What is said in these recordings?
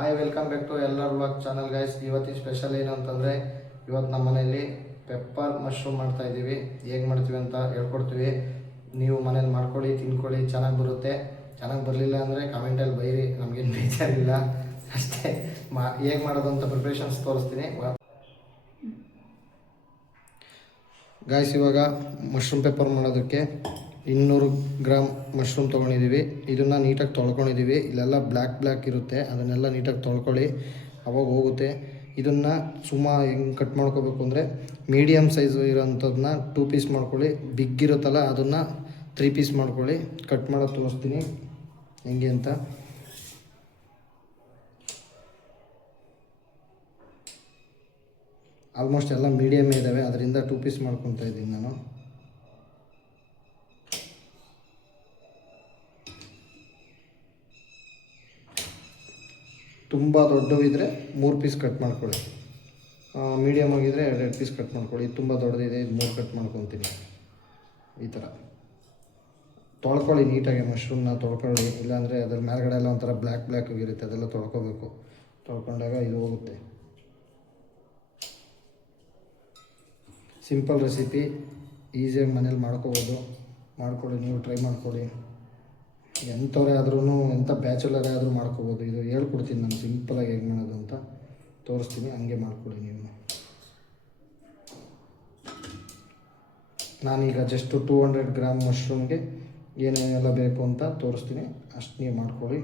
Hi welcome back to ಎಲ್ಲರ್ vlog channel guys. ಇವತ್ತಿನ special ಏನು ಅಂತಂದರೆ, ಇವತ್ತು ನಮ್ಮ ಮನೆಯಲ್ಲಿ ಪೆಪ್ಪರ್ ಮಶ್ರೂಮ್ ಮಾಡ್ತಾ ಇದ್ದೀವಿ. ಹೇಗೆ ಮಾಡ್ತೀವಿ ಅಂತ ಹೇಳ್ಕೊಡ್ತೀವಿ. ನೀವು ಮನೇಲಿ ಮಾಡ್ಕೊಳ್ಳಿ, ತಿನ್ಕೊಳ್ಳಿ, ಚೆನ್ನಾಗಿ ಬರುತ್ತೆ. ಚೆನ್ನಾಗಿ ಬರಲಿಲ್ಲ ಅಂದರೆ ಕಮೆಂಟಲ್ಲಿ ಬೈರಿ, ನಮಗೇನು ಬೇಜಾರಿಲ್ಲ ಅಷ್ಟೇ. ಹೇಗೆ ಮಾಡೋದು ಅಂತ ಪ್ರಿಪ್ರೇಷನ್ಸ್ ತೋರಿಸ್ತೀನಿ ಗಾಯ್ಸ್. ಇವಾಗ ಮಶ್ರೂಮ್ ಪೆಪ್ಪರ್ ಮಾಡೋದಕ್ಕೆ 200 ಗ್ರಾಮ್ ಮಶ್ರೂಮ್ ತೊಗೊಂಡಿದ್ದೀವಿ. ಇದನ್ನು ನೀಟಾಗಿ ತೊಳ್ಕೊಂಡಿದ್ದೀವಿ. ಇಲ್ಲೆಲ್ಲ ಬ್ಲ್ಯಾಕ್ ಇರುತ್ತೆ, ಅದನ್ನೆಲ್ಲ ನೀಟಾಗಿ ತೊಳ್ಕೊಳ್ಳಿ, ಅವಾಗ ಹೋಗುತ್ತೆ. ಇದನ್ನು ಹೆಂಗೆ ಕಟ್ ಮಾಡ್ಕೋಬೇಕು ಅಂದರೆ, ಮೀಡಿಯಮ್ ಸೈಜು ಇರೋಂಥದ್ದನ್ನ 2 ಪೀಸ್ ಮಾಡ್ಕೊಳ್ಳಿ. ಬಿಗ್ ಇರುತ್ತಲ್ಲ ಅದನ್ನು 3 ಪೀಸ್ ಮಾಡ್ಕೊಳ್ಳಿ. ಕಟ್ ಮಾಡೋದು ತೋರಿಸ್ತೀನಿ ಹೆಂಗೆ ಅಂತ. ಆಲ್ಮೋಸ್ಟ್ ಎಲ್ಲ ಮೀಡಿಯಮೇ ಇದ್ದಾವೆ, ಅದರಿಂದ 2 ಪೀಸ್ ಮಾಡ್ಕೊತಾ ಇದ್ದೀನಿ ನಾನು. ತುಂಬ ದೊಡ್ಡವಿದ್ದರೆ 3 ಪೀಸ್ ಕಟ್ ಮಾಡ್ಕೊಳ್ಳಿ, ಮೀಡಿಯಮ್ ಆಗಿದ್ದರೆ 2 ಪೀಸ್ ಕಟ್ ಮಾಡ್ಕೊಳ್ಳಿ. ತುಂಬ ದೊಡ್ಡದಿದೆ, ಇದು 3 ಕಟ್ ಮಾಡ್ಕೊತೀನಿ. ಈ ಥರ ತೊಳ್ಕೊಳ್ಳಿ ನೀಟಾಗಿ, ಮಶ್ರೂಮ್ನ ತೊಳ್ಕೊಳ್ಳಿ. ಇಲ್ಲಾಂದರೆ ಅದ್ರ ಮೇಲ್ಗಡೆ ಎಲ್ಲ ಒಂಥರ ಬ್ಲ್ಯಾಕ್ ಆಗಿರುತ್ತೆ, ಅದೆಲ್ಲ ತೊಳ್ಕೊಬೇಕು. ತೊಳ್ಕೊಂಡಾಗ ಇದು ಹೋಗುತ್ತೆ. ಸಿಂಪಲ್ ರೆಸಿಪಿ, ಈಸಿಯಾಗಿ ಮನೇಲಿ ಮಾಡ್ಕೋಬೋದು. ಮಾಡ್ಕೊಳ್ಳಿ, ನೀವು ಟ್ರೈ ಮಾಡ್ಕೊಳ್ಳಿ. ಎಂಥವ್ರೇ ಆದ್ರೂ, ಎಂಥ ಬ್ಯಾಚುಲರೇ ಆದರೂ ಮಾಡ್ಕೋಬೋದು. ಇದು ಹೇಳ್ಕೊಡ್ತೀನಿ ನಾನು ಸಿಂಪಲಾಗಿ ಹೇಗೆ ಮಾಡೋದು ಅಂತ ತೋರಿಸ್ತೀನಿ, ಹಂಗೆ ಮಾಡ್ಕೊಳ್ಳಿ ನೀವು. ನಾನೀಗ ಜಸ್ಟ್ 200 ಗ್ರಾಮ್ ಮಶ್ರೂಮ್ಗೆ ಏನೇನೆಲ್ಲ ಬೇಕು ಅಂತ ತೋರಿಸ್ತೀನಿ, ಅಷ್ಟು ನೀವು ಮಾಡ್ಕೊಳ್ಳಿ,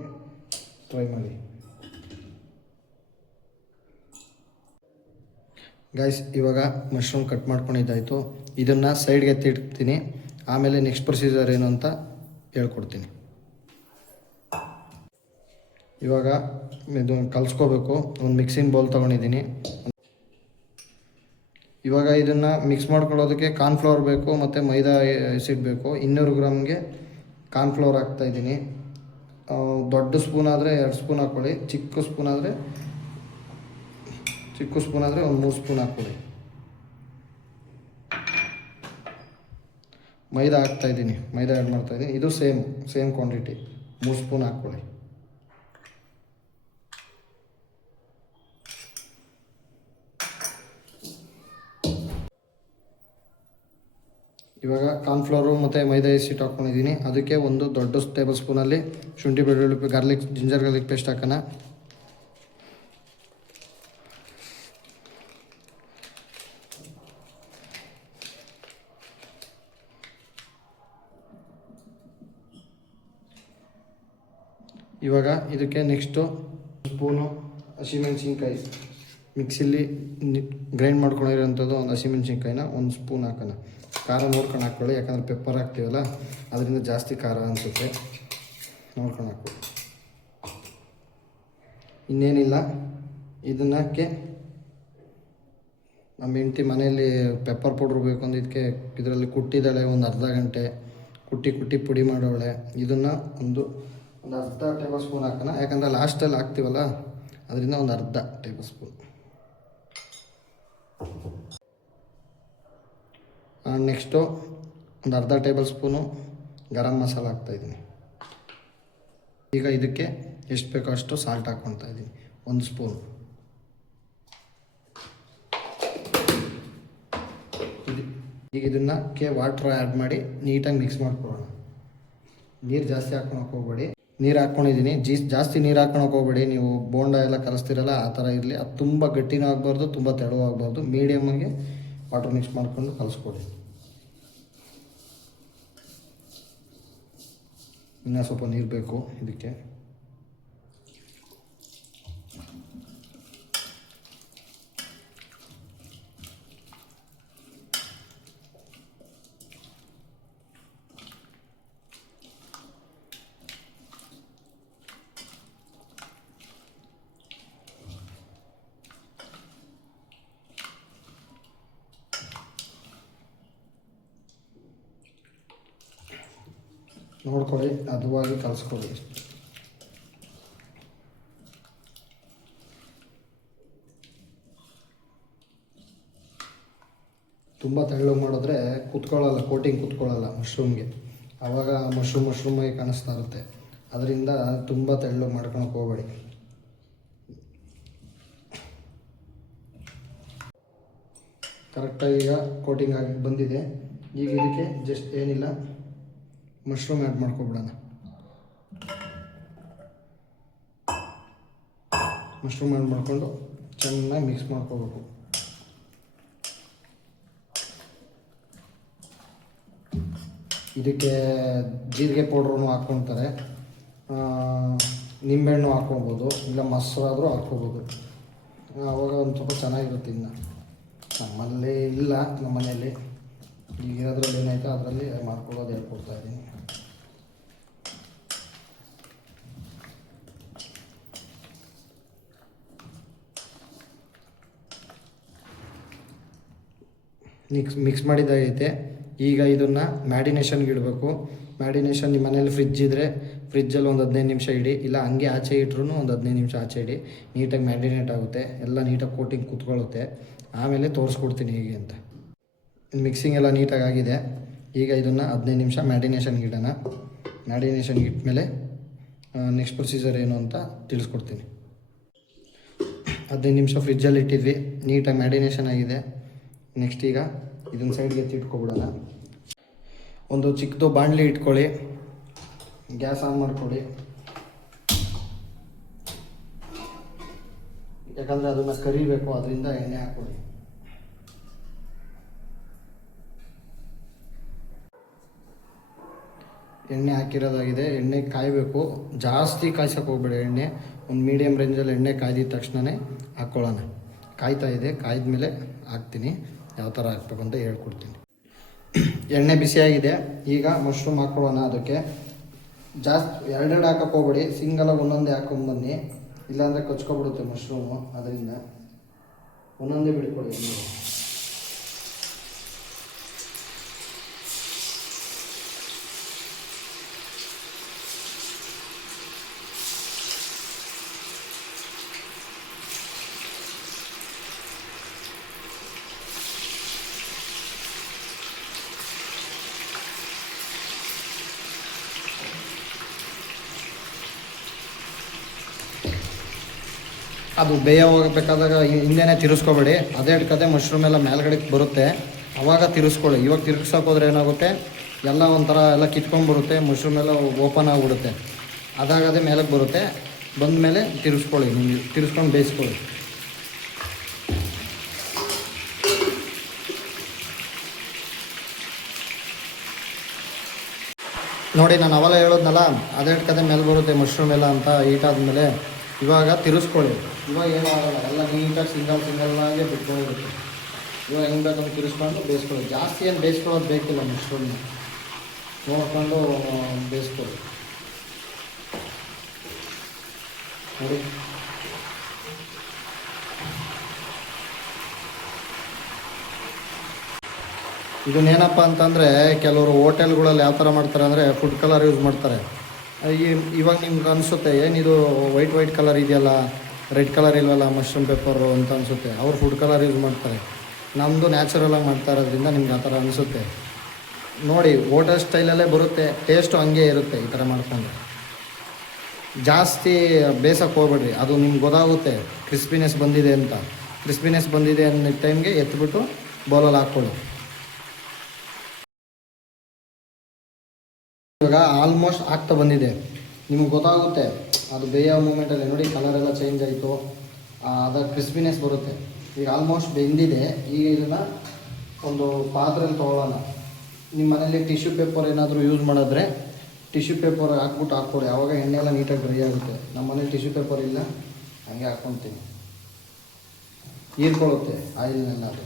ಟ್ರೈ ಮಾಡಿ ಗೈಸ್. ಇವಾಗ ಮಶ್ರೂಮ್ ಕಟ್ ಮಾಡ್ಕೊಂಡಿದ್ದಾಯಿತು. ಇದನ್ನು ಸೈಡ್ಗೆ ಎತ್ತಿಡ್ತೀನಿ. ಆಮೇಲೆ ನೆಕ್ಸ್ಟ್ ಪ್ರೊಸೀಜರ್ ಏನು ಅಂತ ಹೇಳ್ಕೊಡ್ತೀನಿ. ಇವಾಗ ಇದು ಕಲಿಸ್ಕೋಬೇಕು. ಒಂದು ಮಿಕ್ಸಿಂಗ್ ಬೌಲ್ ತೊಗೊಂಡಿದ್ದೀನಿ. ಇವಾಗ ಇದನ್ನು ಮಿಕ್ಸ್ ಮಾಡ್ಕೊಳ್ಳೋದಕ್ಕೆ ಕಾರ್ನ್ಫ್ಲವರ್ ಬೇಕು ಮತ್ತು ಮೈದಾ ಹಸಿಟ್ಟು ಬೇಕು. 200 ಗ್ರಾಮ್ಗೆ ಕಾರ್ನ್ಫ್ಲವರ್ ಹಾಕ್ತಾಯಿದ್ದೀನಿ. ದೊಡ್ಡ ಸ್ಪೂನ್ ಆದರೆ 2 ಸ್ಪೂನ್ ಹಾಕ್ಕೊಳ್ಳಿ. ಚಿಕ್ಕ ಸ್ಪೂನ್ ಆದರೆ ಒಂದು 3 ಸ್ಪೂನ್ ಹಾಕ್ಕೊಳ್ಳಿ. ಮೈದಾ ಹಾಕ್ತಾಯಿದ್ದೀನಿ, ಮೈದಾ ಆ್ಯಡ್ ಮಾಡ್ತಾಯಿದ್ದೀನಿ. ಇದು ಸೇಮ್ ಕ್ವಾಂಟಿಟಿ, 3 ಸ್ಪೂನ್ ಹಾಕ್ಕೊಳ್ಳಿ. ಇವಾಗ ಕಾರ್ನ್ಫ್ಲವರು ಮತ್ತು ಮೈದಾ ಹಸಿಟ್ಟು ಹಾಕ್ಕೊಂಡಿದ್ದೀನಿ. ಅದಕ್ಕೆ ಒಂದು ದೊಡ್ಡ ಟೇಬಲ್ ಸ್ಪೂನಲ್ಲಿ ಶುಂಠಿ ಬೆಳ್ಳುಳ್ಳಿ ಜಿಂಜರ್ ಗಾರ್ಲಿಕ್ ಪೇಸ್ಟ್ ಹಾಕೋಣ. ಇವಾಗ ಇದಕ್ಕೆ ನೆಕ್ಸ್ಟು ಸ್ಪೂನು ಹಸಿಮೆಣ್ಸಿನ್ಕಾಯಿ, ಮಿಕ್ಸಿಲಿ ಗ್ರೈಂಡ್ ಮಾಡ್ಕೊಂಡಿರೋಂಥದ್ದು ಒಂದು ಹಸಿಮೆಣ್ಸಿನ್ಕಾಯಿನ 1 ಸ್ಪೂನ್ ಹಾಕೋಣ. ಖಾರ ನೋಡ್ಕೊಂಡು ಹಾಕ್ಕೊಳ್ಳಿ, ಯಾಕಂದರೆ ಪೆಪ್ಪರ್ ಹಾಕ್ತೀವಲ್ಲ ಅದರಿಂದ ಜಾಸ್ತಿ ಖಾರ ಅನಿಸುತ್ತೆ, ನೋಡ್ಕೊಂಡು ಹಾಕ್ಕೊಳ್ಳಿ. ಇನ್ನೇನಿಲ್ಲ, ಇದನ್ನಕ್ಕೆ ನಮ್ಮ ಹೆಂಡ್ತಿ ಮನೆಯಲ್ಲಿ ಪೆಪ್ಪರ್ ಪೌಡ್ರ್ ಬೇಕು ಅಂದ ಇದಕ್ಕೆ ಇದರಲ್ಲಿ ಕುಟ್ಟಿದ್ದಾಳೆ. ಒಂದು ಅರ್ಧ ಗಂಟೆ ಕುಟ್ಟಿ ಪುಡಿ ಮಾಡೋಳೆ. ಇದನ್ನು ಒಂದು ಅರ್ಧ ಟೇಬಲ್ ಸ್ಪೂನ್ ಹಾಕೋಣ, ಯಾಕಂದರೆ ಲಾಸ್ಟಲ್ಲಿ ಹಾಕ್ತೀವಲ್ಲ ಅದರಿಂದ ಒಂದು ಅರ್ಧ ಟೇಬಲ್ ಸ್ಪೂನ್. ನೆಕ್ಸ್ಟು ಒಂದು ಅರ್ಧ ಟೇಬಲ್ ಸ್ಪೂನು ಗರಂ ಮಸಾಲ ಹಾಕ್ತಾಯಿದ್ದೀನಿ. ಈಗ ಇದಕ್ಕೆ ಎಷ್ಟು ಬೇಕೋ ಅಷ್ಟು ಸಾಲ್ಟ್ ಹಾಕ್ಕೊತಾ ಇದ್ದೀನಿ, 1 ಸ್ಪೂನ್. ಈಗ ಇದನ್ನಕ್ಕೆ ವಾಟ್ರ್ ಆ್ಯಡ್ ಮಾಡಿ ನೀಟಾಗಿ ಮಿಕ್ಸ್ ಮಾಡ್ಕೊಳ್ಳೋಣ. ನೀರು ಜಾಸ್ತಿ ಹಾಕ್ಕೊಳಕ್ಕೆ ಹೋಗ್ಬೇಡಿ. ನೀರು ಹಾಕ್ಕೊಂಡಿದ್ದೀನಿ, ಜಾಸ್ತಿ ನೀರು ಹಾಕ್ಕೊಳಕ್ಕೆ ಹೋಗ್ಬೇಡಿ. ನೀವು ಬೋಂಡ ಎಲ್ಲ ಕಲಿಸ್ತಿರಲ್ಲ ಆ ಥರ ಇರಲಿ. ಅದು ತುಂಬ ಗಟ್ಟಿನೂ ಆಗಬಾರ್ದು, ತುಂಬ ತೆಳು ಆಗಬಾರ್ದು. ಮೀಡಿಯಮ್ಮಾಗಿ ವಾಟರ್ ಮಿಕ್ಸ್ ಮಾಡ್ಕೊಂಡು ಕಲಿಸ್ಕೊಡಿ. ಇನ್ನೂ ಸ್ವಲ್ಪ ನೀರು ಬೇಕು ಇದಕ್ಕೆ. ನೋಡ್ಕೊಳ್ಳಿ, ಹದವಾಗಿ ಕಲಿಸ್ಕೊಳ್ಳಿ. ತುಂಬ ತೆಳ್ಳಗೆ ಮಾಡಿದ್ರೆ ಕೋಟಿಂಗ್ ಕೂತ್ಕೊಳ್ಳಲ್ಲ ಮಶ್ರೂಮ್ಗೆ. ಆವಾಗ ಮಶ್ರೂಮಾಗಿ ಕಾಣಿಸ್ತಾ ಇರುತ್ತೆ. ಅದರಿಂದ ತುಂಬ ತೆಳ್ಳಗೆ ಮಾಡ್ಕೊಳಕ್ಕೆ ಹೋಗಬೇಡಿ. ಕರೆಕ್ಟಾಗಿ ಈಗ ಕೋಟಿಂಗ್ ಆಗಿ ಬಂದಿದೆ. ಈಗ ಇದಕ್ಕೆ ಜಸ್ಟ್ ಏನಿಲ್ಲ, ಮಶ್ರೂಮ್ ಆ್ಯಡ್ ಮಾಡ್ಕೊಬಿಡೋಣ. ಮಶ್ರೂಮ್ ಆ್ಯಡ್ ಮಾಡಿಕೊಂಡು ಚೆನ್ನಾಗಿ ಮಿಕ್ಸ್ ಮಾಡ್ಕೋಬೇಕು. ಇದಕ್ಕೆ ಜೀರಿಗೆ ಪೌಡ್ರೂ ಹಾಕ್ಕೊತಾರೆ, ನಿಂಬೆಹಣ್ಣು ಹಾಕ್ಕೊಬೋದು, ಇಲ್ಲ ಮೊಸರಾದರೂ ಹಾಕ್ಕೋಬೋದು. ಆವಾಗ ಒಂದು ಸ್ವಲ್ಪ ಚೆನ್ನಾಗಿರುತ್ತೆ. ಇನ್ನು ನಮ್ಮಲ್ಲಿ ಇಲ್ಲ, ನಮ್ಮ ಮನೆಯಲ್ಲಿ ಈಗಿರೋದ್ರಲ್ಲಿ ಏನಾಯ್ತು ಅದರಲ್ಲಿ ಮಾಡ್ಕೊಳ್ಳೋದು ಹೇಳ್ಕೊಡ್ತಾಯಿದ್ದೀನಿ. ಮಿಕ್ಸ್ ಮಾಡಿದ್ದಾಗೈತೆ. ಈಗ ಇದನ್ನು ಮ್ಯಾರಿನೇಷನ್ಗೆ ಇಡಬೇಕು. ಮ್ಯಾರಿನೇಷನ್ ನಿಮ್ಮ ಮನೇಲಿ ಫ್ರಿಜ್ ಇದ್ದರೆ ಫ್ರಿಜ್ಜಲ್ಲಿ ಒಂದು 15 ನಿಮಿಷ ಇಡಿ, ಇಲ್ಲ ಹಂಗೆ ಆಚೆ ಇಟ್ರೂ ಒಂದು 15 ನಿಮಿಷ ಆಚೆ ಇಡಿ. ನೀಟಾಗಿ ಮ್ಯಾರಿನೇಟ್ ಆಗುತ್ತೆ, ಎಲ್ಲ ನೀಟಾಗಿ ಕೋಟಿಂಗ್ ಕೂತ್ಕೊಳ್ಳುತ್ತೆ. ಆಮೇಲೆ ತೋರಿಸ್ಕೊಡ್ತೀನಿ ಹೇಗೆ ಅಂತ. ಮಿಕ್ಸಿಂಗ್ ಎಲ್ಲ ನೀಟಾಗಿ ಆಗಿದೆ. ಈಗ ಇದನ್ನು 15 ನಿಮಿಷ ಮ್ಯಾರಿನೇಷನ್ಗೆ ಇಡೋಣ. ಮ್ಯಾರಿನೇಷನ್ಗೆ ಇಟ್ಮೇಲೆ ನೆಕ್ಸ್ಟ್ ಪ್ರೊಸೀಜರ್ ಏನು ಅಂತ ತಿಳಿಸ್ಕೊಡ್ತೀನಿ. 15 ನಿಮಿಷ ಫ್ರಿಜ್ಜಲ್ಲಿ ಇಟ್ಟಿದ್ವಿ, ನೀಟಾಗಿ ಮ್ಯಾರಿನೇಷನ್ ಆಗಿದೆ. ನೆಕ್ಸ್ಟ್ ಈಗ ಇದನ್ನು ಸೈಡ್ಗೆ ಎತ್ತಿಟ್ಕೊಬಿಡೋಣ. ಒಂದು ಚಿಕ್ಕದು ಬಾಣಲಿ ಇಟ್ಕೊಳ್ಳಿ, ಗ್ಯಾಸ್ ಆನ್ ಮಾಡ್ಕೊಳ್ಳಿ. ಯಾಕಂದರೆ ಅದನ್ನು ಕರಿಬೇಕು, ಅದರಿಂದ ಎಣ್ಣೆ ಹಾಕ್ಕೊಳ್ಳಿ. ಎಣ್ಣೆ ಹಾಕಿರೋದಾಗಿದೆ. ಎಣ್ಣೆ ಕಾಯಬೇಕು, ಜಾಸ್ತಿ ಕಾಯ್ಸೋಕೆ ಹೋಗ್ಬೇಡಿ. ಎಣ್ಣೆ ಒಂದು ಮೀಡಿಯಮ್ ರೇಂಜಲ್ಲಿ ಎಣ್ಣೆ ಕಾಯ್ದಿದ ತಕ್ಷಣವೇ ಹಾಕ್ಕೊಳ್ಳೋಣ. ಕಾಯ್ತಾ ಇದೆ, ಕಾಯ್ದ ಮೇಲೆ ಹಾಕ್ತೀನಿ. ಯಾವ ಥರ ಹಾಕ್ಬೇಕು ಅಂತ ಹೇಳ್ಕೊಡ್ತೀನಿ. ಎಣ್ಣೆ ಬಿಸಿಯಾಗಿದೆ. ಈಗ ಮಶ್ರೂಮ್ ಹಾಕ್ಕೊಳ್ಳೋಣ. ಅದಕ್ಕೆ ಜಾಸ್ತಿ ಎರಡೆರಡು ಹಾಕೋಕೆ ಹೋಗ್ಬೇಡಿ, ಸಿಂಗಲಾಗಿ ಒಂದೊಂದೇ ಹಾಕ್ಕೊಂಬನ್ನಿ, ಇಲ್ಲಾಂದರೆ ಕೊಚ್ಕೊಬಿಡುತ್ತೆ ಮಶ್ರೂಮು. ಅದರಿಂದ ಒಂದೊಂದೇ ಬಿಡ್ಕೊಳ್ಳಿ. ಅದು ಬೇಯ ಹೋಗಬೇಕಾದಾಗ ಹಿಂದೆನೇ ತಿರ್ಸ್ಕೊಬೇಡಿ. ಅದೇ ಹಿಡ್ಕದೆ ಮಶ್ರೂಮ್ ಎಲ್ಲ ಮೇಲ್ಗಡೆ ಬರುತ್ತೆ, ಆವಾಗ ತಿರ್ಸ್ಕೊಳ್ಳಿ. ಇವಾಗ ತಿರ್ಗ್ಸೋಕೆ ಹೋದ್ರೆ ಏನಾಗುತ್ತೆ, ಎಲ್ಲ ಒಂಥರ ಎಲ್ಲ ಕಿತ್ಕೊಂಡ್ಬರುತ್ತೆ, ಮಶ್ರೂಮ್ ಎಲ್ಲ ಓಪನ್ ಆಗಿಬಿಡುತ್ತೆ. ಅದಾಗದೆ ಮೇಲಕ್ಕೆ ಬರುತ್ತೆ. ಬಂದ ಮೇಲೆ ತಿರ್ಸ್ಕೊಳ್ಳಿ, ನಿಮಗೆ ತಿರ್ಸ್ಕೊಂಡು ಬೇಯಿಸ್ಕೊಳ್ಳಿ. ನೋಡಿ, ನಾನು ಅವೆಲ್ಲ ಹೇಳೋದ್ನಲ್ಲ, ಅದೇ ಹಿಡ್ಕದೆ ಮೇಲೆ ಬರುತ್ತೆ ಮಶ್ರೂಮ್ ಎಲ್ಲ ಅಂತ. ಹೀಟಾದ್ಮೇಲೆ ಇವಾಗ ತಿರ್ಸ್ಕೊಳ್ಳಿ. ಇವಾಗ ಏನೂ ಆಗೋಲ್ಲ, ಎಲ್ಲ ನೀಟಾಗಿ ಸಿಂಗಲ್ಲಾಗೆ ಬಿಟ್ಕೊಂಡಿರುತ್ತೆ. ಇವಾಗ ಹೆಂಗೆ ಬೇಕಂತ ತಿರ್ಸ್ಕೊಂಡು ಬೇಯಿಸ್ಕೊಳ್ಳಿ. ಜಾಸ್ತಿ ಏನು ಬೇಯಿಸ್ಕೊಳ್ಳೋದು ಬೇಕಿಲ್ಲ, ಮಶ್ರೂಮ್ನ ನೋಡ್ಕೊಂಡು ಬೇಯಿಸ್ಕೊಳ್ಳಿ. ನೋಡಿ, ಇದನ್ನೇನಪ್ಪ ಅಂತಂದರೆ ಕೆಲವರು ಹೋಟೆಲ್ಗಳಲ್ಲಿ ಯಾವ ಥರ ಮಾಡ್ತಾರೆ ಅಂದರೆ ಫುಡ್ ಕಲರ್ ಯೂಸ್ ಮಾಡ್ತಾರೆ. ಇವಾಗ ನಿಮ್ಗೆ ಅನಿಸುತ್ತೆ, ಏನಿದು ವೈಟ್ ಕಲರ್ ಇದೆಯಲ್ಲ, ರೆಡ್ ಕಲರ್ ಇಲ್ವಲ್ಲ ಮಶ್ರೂಮ್ ಪೆಪ್ಪರು ಅಂತ ಅನಿಸುತ್ತೆ. ಅವ್ರು ಫುಡ್ ಕಲರ್ ಯೂಸ್ ಮಾಡ್ತಾರೆ. ನಮ್ಮದು ನ್ಯಾಚುರಲಾಗಿ ಮಾಡ್ತಾ ಇರೋದ್ರಿಂದ ನಿಮ್ಗೆ ಆ ಥರ ಅನಿಸುತ್ತೆ. ನೋಡಿ, ಹೋಟೆಲ್ ಸ್ಟೈಲಲ್ಲೇ ಬರುತ್ತೆ, ಟೇಸ್ಟು ಹಂಗೆ ಇರುತ್ತೆ. ಈ ಥರ ಮಾಡ್ಕೊಂಡ್ರೆ ಜಾಸ್ತಿ ಬೇಯಿಸೋಕೆ ಹೋಗ್ಬೇಡ್ರಿ, ಅದು ನಿಮ್ಗೆ ಗೊತ್ತಾಗುತ್ತೆ ಕ್ರಿಸ್ಪಿನೆಸ್ ಬಂದಿದೆ ಅಂತ. ಕ್ರಿಸ್ಪಿನೆಸ್ ಬಂದಿದೆ ಅನ್ನೋ ಟೈಮ್ಗೆ ಎತ್ಬಿಟ್ಟು ಬೌಲಲ್ಲಿ ಹಾಕ್ಕೊಳ್ಳಿ. ಇವಾಗ ಆಲ್ಮೋಸ್ಟ್ ಆಗ್ತಾ ಬಂದಿದೆ, ನಿಮ್ಗೆ ಗೊತ್ತಾಗುತ್ತೆ. ಅದು ಬೇಯೋ ಮೂಮೆಂಟಲ್ಲಿ ನೋಡಿ, ಕಲರೆಲ್ಲ ಚೇಂಜ್ ಆಯಿತು, ಅದು ಕ್ರಿಸ್ಪಿನೆಸ್ ಬರುತ್ತೆ. ಈಗ ಆಲ್ಮೋಸ್ಟ್ ಬೆಂದಿದೆ. ಈಗ ಇದನ್ನು ಒಂದು ಪಾತ್ರೆಯಲ್ಲಿ ತೊಗೊಳ್ಳೋಣ. ನಿಮ್ಮ ಮನೇಲಿ ಟಿಶ್ಯೂ ಪೇಪರ್ ಏನಾದರೂ ಯೂಸ್ ಮಾಡಿದ್ರೆ ಟಿಶ್ಯೂ ಪೇಪರ್ ಹಾಕ್ಬಿಟ್ಟು ಹಾಕ್ಕೊಡಿ, ಆವಾಗ ಎಣ್ಣೆ ಎಲ್ಲ ನೀಟಾಗಿ ಡ್ರೈ ಆಗುತ್ತೆ. ನಮ್ಮ ಮನೇಲಿ ಟಿಶ್ಯೂ ಪೇಪರ್ ಇಲ್ಲ, ಹಂಗೆ ಹಾಕ್ಕೊತೀನಿ. ಹೀರ್ಕೊಳ್ಳುತ್ತೆ ಆಯಿಲ್ನೆಲ್ಲ. ಅದು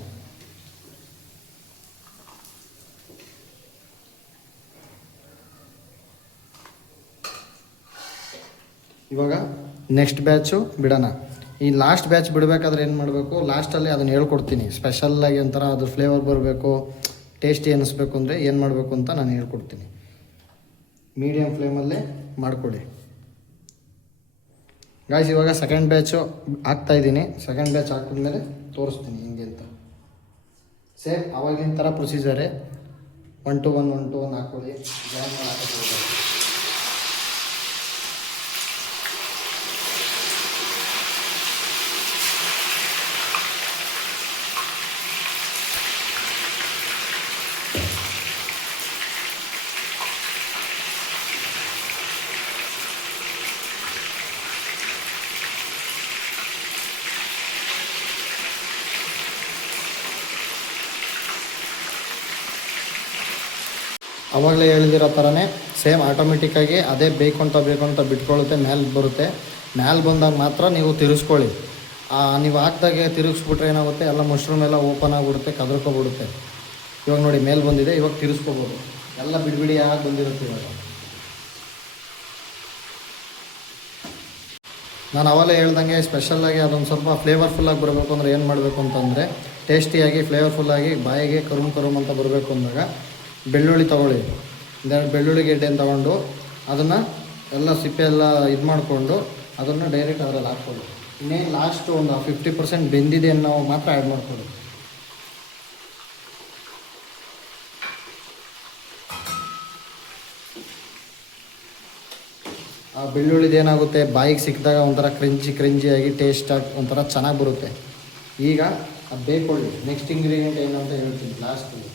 ಇವಾಗ ನೆಕ್ಸ್ಟ್ ಬ್ಯಾಚು ಬಿಡೋಣ. ಈ ಲಾಸ್ಟ್ ಬ್ಯಾಚ್ ಬಿಡಬೇಕಾದ್ರೆ ಏನು ಮಾಡಬೇಕು, ಲಾಸ್ಟಲ್ಲಿ ಅದನ್ನು ಹೇಳ್ಕೊಡ್ತೀನಿ. ಸ್ಪೆಷಲ್ಲಾಗಿ ಒಂಥರ ಅದು ಫ್ಲೇವರ್ ಬರಬೇಕು, ಟೇಸ್ಟಿ ಅನ್ನಿಸ್ಬೇಕು ಅಂದರೆ ಏನು ಮಾಡಬೇಕು ಅಂತ ನಾನು ಹೇಳ್ಕೊಡ್ತೀನಿ. ಮೀಡಿಯಮ್ ಫ್ಲೇಮಲ್ಲೇ ಮಾಡಿಕೊಡಿ ಗಾಯ್ಸ್. ಇವಾಗ ಸೆಕೆಂಡ್ ಬ್ಯಾಚು ಹಾಕ್ತಾಯಿದ್ದೀನಿ. ಸೆಕೆಂಡ್ ಬ್ಯಾಚ್ ಹಾಕಿದ್ಮೇಲೆ ತೋರಿಸ್ತೀನಿ ಹಿಂಗೆ ಅಂತ. ಸೇಮ್ ಅವಾಗಿನ ಥರ ಪ್ರೊಸೀಜರೇ, 1 to 1 ಹಾಕ್ಕೊಳ್ಳಿ. ಜಾಯಿನ್ ಹಾಕೋದು ಅವಾಗಲೇ ಹೇಳಿದಿರೋ ಥರನೇ ಸೇಮ್ ಆಟೋಮೆಟಿಕ್ಕಾಗಿ ಅದೇ ಬೇಕು ಅಂತ ಬಿಟ್ಕೊಳ್ಳುತ್ತೆ, ಮೇಲೆ ಬರುತ್ತೆ. ಮೇಲೆ ಬಂದಾಗ ಮಾತ್ರ ನೀವು ತಿರುಗಿಸ್ಕೊಳ್ಳಿ. ನೀವು ಹಾಕ್ದಾಗೆ ತಿರುಗಿಸ್ಬಿಟ್ರೆ ಏನಾಗುತ್ತೆ, ಎಲ್ಲ ಮಶ್ರೂಮ್ ಎಲ್ಲ ಓಪನ್ ಆಗಿಬಿಡುತ್ತೆ, ಕದರ್ಕೊಬಿಡುತ್ತೆ. ಇವಾಗ ನೋಡಿ ಮೇಲೆ ಬಂದಿದೆ, ಇವಾಗ ತಿರುಗಿಸ್ಕೋಬೋದು. ಎಲ್ಲ ಬಿಡಿಯಾಗಿ ಬಂದಿರುತ್ತೆ. ಇವಾಗ ನಾನು ಅವಾಗಲೇ ಹೇಳ್ದಂಗೆ ಸ್ಪೆಷಲ್ಲಾಗಿ ಅದೊಂದು ಸ್ವಲ್ಪ ಫ್ಲೇವರ್ಫುಲ್ಲಾಗಿ ಬರಬೇಕು ಅಂದರೆ ಏನು ಮಾಡಬೇಕು ಅಂತಂದರೆ, ಟೇಸ್ಟಿಯಾಗಿ ಫ್ಲೇವರ್ಫುಲ್ಲಾಗಿ ಬಾಯಿಗೆ ಕರುಮ್ ಅಂತ ಬರಬೇಕು ಅಂದಾಗ ಬೆಳ್ಳುಳ್ಳಿ ತೊಗೊಳ್ಳಿ. ಒಂದೆರಡು ಬೆಳ್ಳುಳ್ಳಿ ಗೆಡ್ಡೆಯನ್ನು ತೊಗೊಂಡು ಅದನ್ನು ಎಲ್ಲ ಸಿಪ್ಪೆ ಎಲ್ಲ ಇದು ಮಾಡಿಕೊಂಡು ಅದನ್ನು ಡೈರೆಕ್ಟ್ ಅದರಲ್ಲಿ ಹಾಕ್ಕೊಳ್ಳಿ. ಇನ್ನೇನು ಲಾಸ್ಟು ಒಂದು 50% ಬೆಂದಿದೆ ಅನ್ನೋ ಮಾತ್ರ ಆ್ಯಡ್ ಮಾಡ್ಕೊಳ್ಳಿ. ಆ ಬೆಳ್ಳುಳ್ಳಿದು ಏನಾಗುತ್ತೆ, ಬಾಯಿಗೆ ಸಿಕ್ಕಿದಾಗ ಒಂಥರ ಕ್ರಂಜಿಯಾಗಿ ಟೇಸ್ಟಾಗಿ ಒಂಥರ ಚೆನ್ನಾಗಿ ಬರುತ್ತೆ. ಈಗ ಅದು ಬೇಕೊಳ್ಳಿ. ನೆಕ್ಸ್ಟ್ ಇಂಗ್ರೀಡಿಯೆಂಟ್ ಏನು ಅಂತ ಹೇಳ್ತೀನಿ ಲಾಸ್ಟಲ್ಲಿ.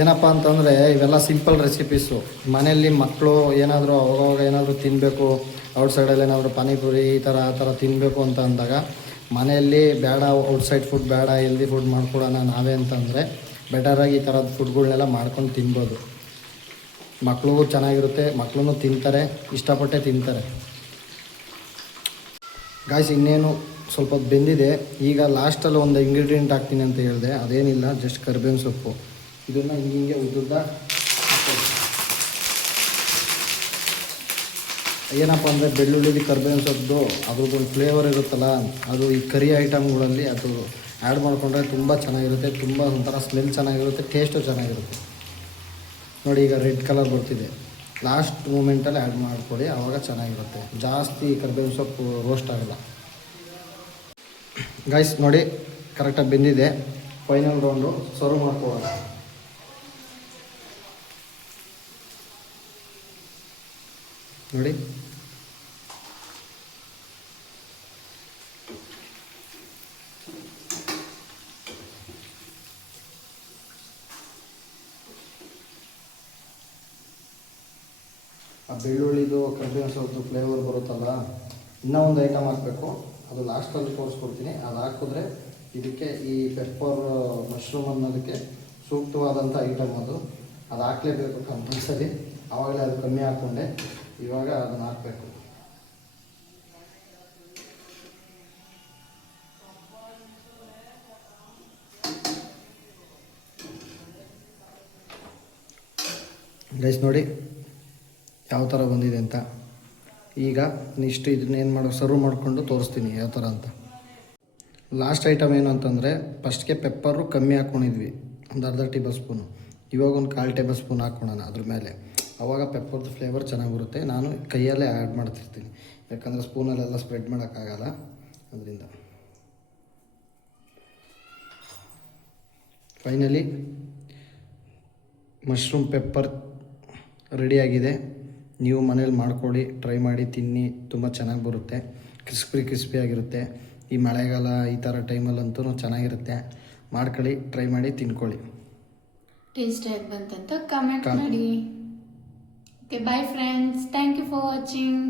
ಏನಪ್ಪ ಅಂತಂದರೆ ಇವೆಲ್ಲ ಸಿಂಪಲ್ ರೆಸಿಪೀಸು. ಮನೆಯಲ್ಲಿ ಮಕ್ಕಳು ಏನಾದರೂ ಅವಾಗ ಏನಾದರೂ ತಿನ್ನಬೇಕು, ಔಟ್ಸೈಡಲ್ಲಿ ಏನಾದರೂ ಪಾನಿಪುರಿ ಈ ಥರ ಆ ಥರ ತಿನ್ನಬೇಕು ಅಂತ ಅಂದಾಗ ಮನೆಯಲ್ಲಿ ಬೇಡ, ಔಟ್ಸೈಡ್ ಫುಡ್ ಬೇಡ, ಹೆಲ್ದಿ ಫುಡ್ ಮಾಡ್ಕೊಡೋಣ ನಾವೇ ಅಂತಂದರೆ ಬೆಟರಾಗಿ ಈ ಥರದ ಫುಡ್ಗಳನ್ನೆಲ್ಲ ಮಾಡ್ಕೊಂಡು ತಿನ್ಬೋದು. ಮಕ್ಳಿಗೂ ಚೆನ್ನಾಗಿರುತ್ತೆ, ಮಕ್ಕಳೂ ತಿಂತಾರೆ, ಇಷ್ಟಪಟ್ಟೆ ತಿಂತಾರೆ. ಗಾಯ್ಸ್ ಇನ್ನೇನು ಸ್ವಲ್ಪ ಬೆಂದಿದೆ. ಈಗ ಲಾಸ್ಟಲ್ಲಿ ಒಂದು ಇಂಗ್ರೀಡಿಯೆಂಟ್ ಹಾಕ್ತೀನಿ ಅಂತ ಹೇಳಿದೆ, ಅದೇನಿಲ್ಲ, ಜಸ್ಟ್ ಕರಿಬೇವಿನ ಸೊಪ್ಪು. ಇದನ್ನು ಹಿಂಗೆ ಉದ್ದುದ್ದ ಏನಪ್ಪ ಅಂದರೆ ಬೆಳ್ಳುಳ್ಳಿ ಕರಿಬೇವಿನ ಸೊಪ್ಪು ಅದ್ರದ್ದೊಂದು ಫ್ಲೇವರ್ ಇರುತ್ತಲ್ಲ, ಅದು ಈ ಕರಿ ಐಟಮ್ಗಳಲ್ಲಿ ಅದು ಆ್ಯಡ್ ಮಾಡಿಕೊಂಡ್ರೆ ತುಂಬ ಚೆನ್ನಾಗಿರುತ್ತೆ. ತುಂಬ ಒಂಥರ ಸ್ಮೆಲ್ ಚೆನ್ನಾಗಿರುತ್ತೆ, ಟೇಸ್ಟು ಚೆನ್ನಾಗಿರುತ್ತೆ. ನೋಡಿ ಈಗ ರೆಡ್ ಕಲರ್ ಬರ್ತಿದೆ. ಲಾಸ್ಟ್ ಮೂಮೆಂಟಲ್ಲಿ ಆ್ಯಡ್ ಮಾಡಿಕೊಡಿ, ಆವಾಗ ಚೆನ್ನಾಗಿರುತ್ತೆ. ಜಾಸ್ತಿ ಕರಿಬೇವಿನ ಸೊಪ್ಪು ರೋಸ್ಟ್ ಆಗಲ್ಲ. ಗೈಸ್ ನೋಡಿ ಕರೆಕ್ಟಾಗಿ ಬೆಂದಿದೆ. ಫೈನಲ್ ರೌಂಡು ಸರ್ವ್ ಮಾಡ್ಕೊಳ್ಳೋಣ. ನೋಡಿ ಆ ಬೆಳ್ಳುಳ್ಳಿದು ಕರಿಬೇವಿನ ಸೊಪ್ಪು ಫ್ಲೇವರ್ ಬರುತ್ತಲ್ಲ. ಇನ್ನೂ ಒಂದು ಐಟಮ್ ಹಾಕಬೇಕು, ಅದು ಲಾಸ್ಟಲ್ಲಿ ತೋರಿಸ್ಕೊಡ್ತೀನಿ. ಅದು ಹಾಕಿದ್ರೆ ಇದಕ್ಕೆ ಈ ಪೆಪ್ಪರ್ ಮಶ್ರೂಮ್ ಅನ್ನೋದಕ್ಕೆ ಸೂಕ್ತವಾದಂಥ ಐಟಮ್ ಅದು ಹಾಕಲೇಬೇಕು ಕಂಪಲ್ಸರಿ. ಆವಾಗಲೇ ಅದು ಕಮ್ಮಿ ಹಾಕ್ಕೊಂಡೆ, ಇವಾಗ ಅದನ್ನು ಹಾಕಬೇಕು. ಗೈಸ್ ನೋಡಿ ಯಾವ ಥರ ಬಂದಿದೆ ಅಂತ. ಈಗ ನೆಕ್ಸ್ಟ್ ಇದನ್ನೇನು ಮಾಡೋ ಸರ್ವ್ ಮಾಡಿಕೊಂಡು ತೋರಿಸ್ತೀನಿ ಯಾವ ಥರ ಅಂತ. ಲಾಸ್ಟ್ ಐಟಮ್ ಏನು ಅಂತಂದರೆ, ಫಸ್ಟ್ಗೆ ಪೆಪ್ಪರು ಕಮ್ಮಿ ಹಾಕ್ಕೊಂಡಿದ್ವಿ, ಒಂದು ಅರ್ಧ ಟೇಬಲ್ ಸ್ಪೂನು. ಇವಾಗ ಒಂದು 1/4 ಟೇಬಲ್ ಸ್ಪೂನ್ ಹಾಕ್ಕೊಳ್ಳೋಣ ಅದ್ರ ಮೇಲೆ. ಆವಾಗ ಪೆಪ್ಪರ್ದು ಫ್ಲೇವರ್ ಚೆನ್ನಾಗಿ ಬರುತ್ತೆ. ನಾನು ಕೈಯಲ್ಲೇ ಆ್ಯಡ್ ಮಾಡ್ತಿರ್ತೀನಿ, ಯಾಕಂದರೆ ಸ್ಪೂನಲ್ಲೆಲ್ಲ ಸ್ಪ್ರೆಡ್ ಮಾಡೋಕ್ಕಾಗಲ್ಲ, ಅದರಿಂದ. ಫೈನಲಿ ಮಶ್ರೂಮ್ ಪೆಪ್ಪರ್ ರೆಡಿಯಾಗಿದೆ. ನೀವು ಮನೇಲಿ ಮಾಡ್ಕೊಳ್ಳಿ, ಟ್ರೈ ಮಾಡಿ ತಿನ್ನಿ, ತುಂಬ ಚೆನ್ನಾಗಿ ಬರುತ್ತೆ. ಕ್ರಿಸ್ಪಿಯಾಗಿರುತ್ತೆ. ಈ ಮಳೆಗಾಲ ಈ ಥರ ಟೈಮಲ್ಲಂತೂ ಚೆನ್ನಾಗಿರುತ್ತೆ. ಮಾಡ್ಕೊಳ್ಳಿ, ಟ್ರೈ ಮಾಡಿ ತಿನ್ಕೊಳ್ಳಿ. ಟೇಸ್ಟಿಯಾಗಿ ಬಂತಂತ ಕಮೆಂಟ್ ಮಾಡಿ. Okay, bye friends, thank you for watching.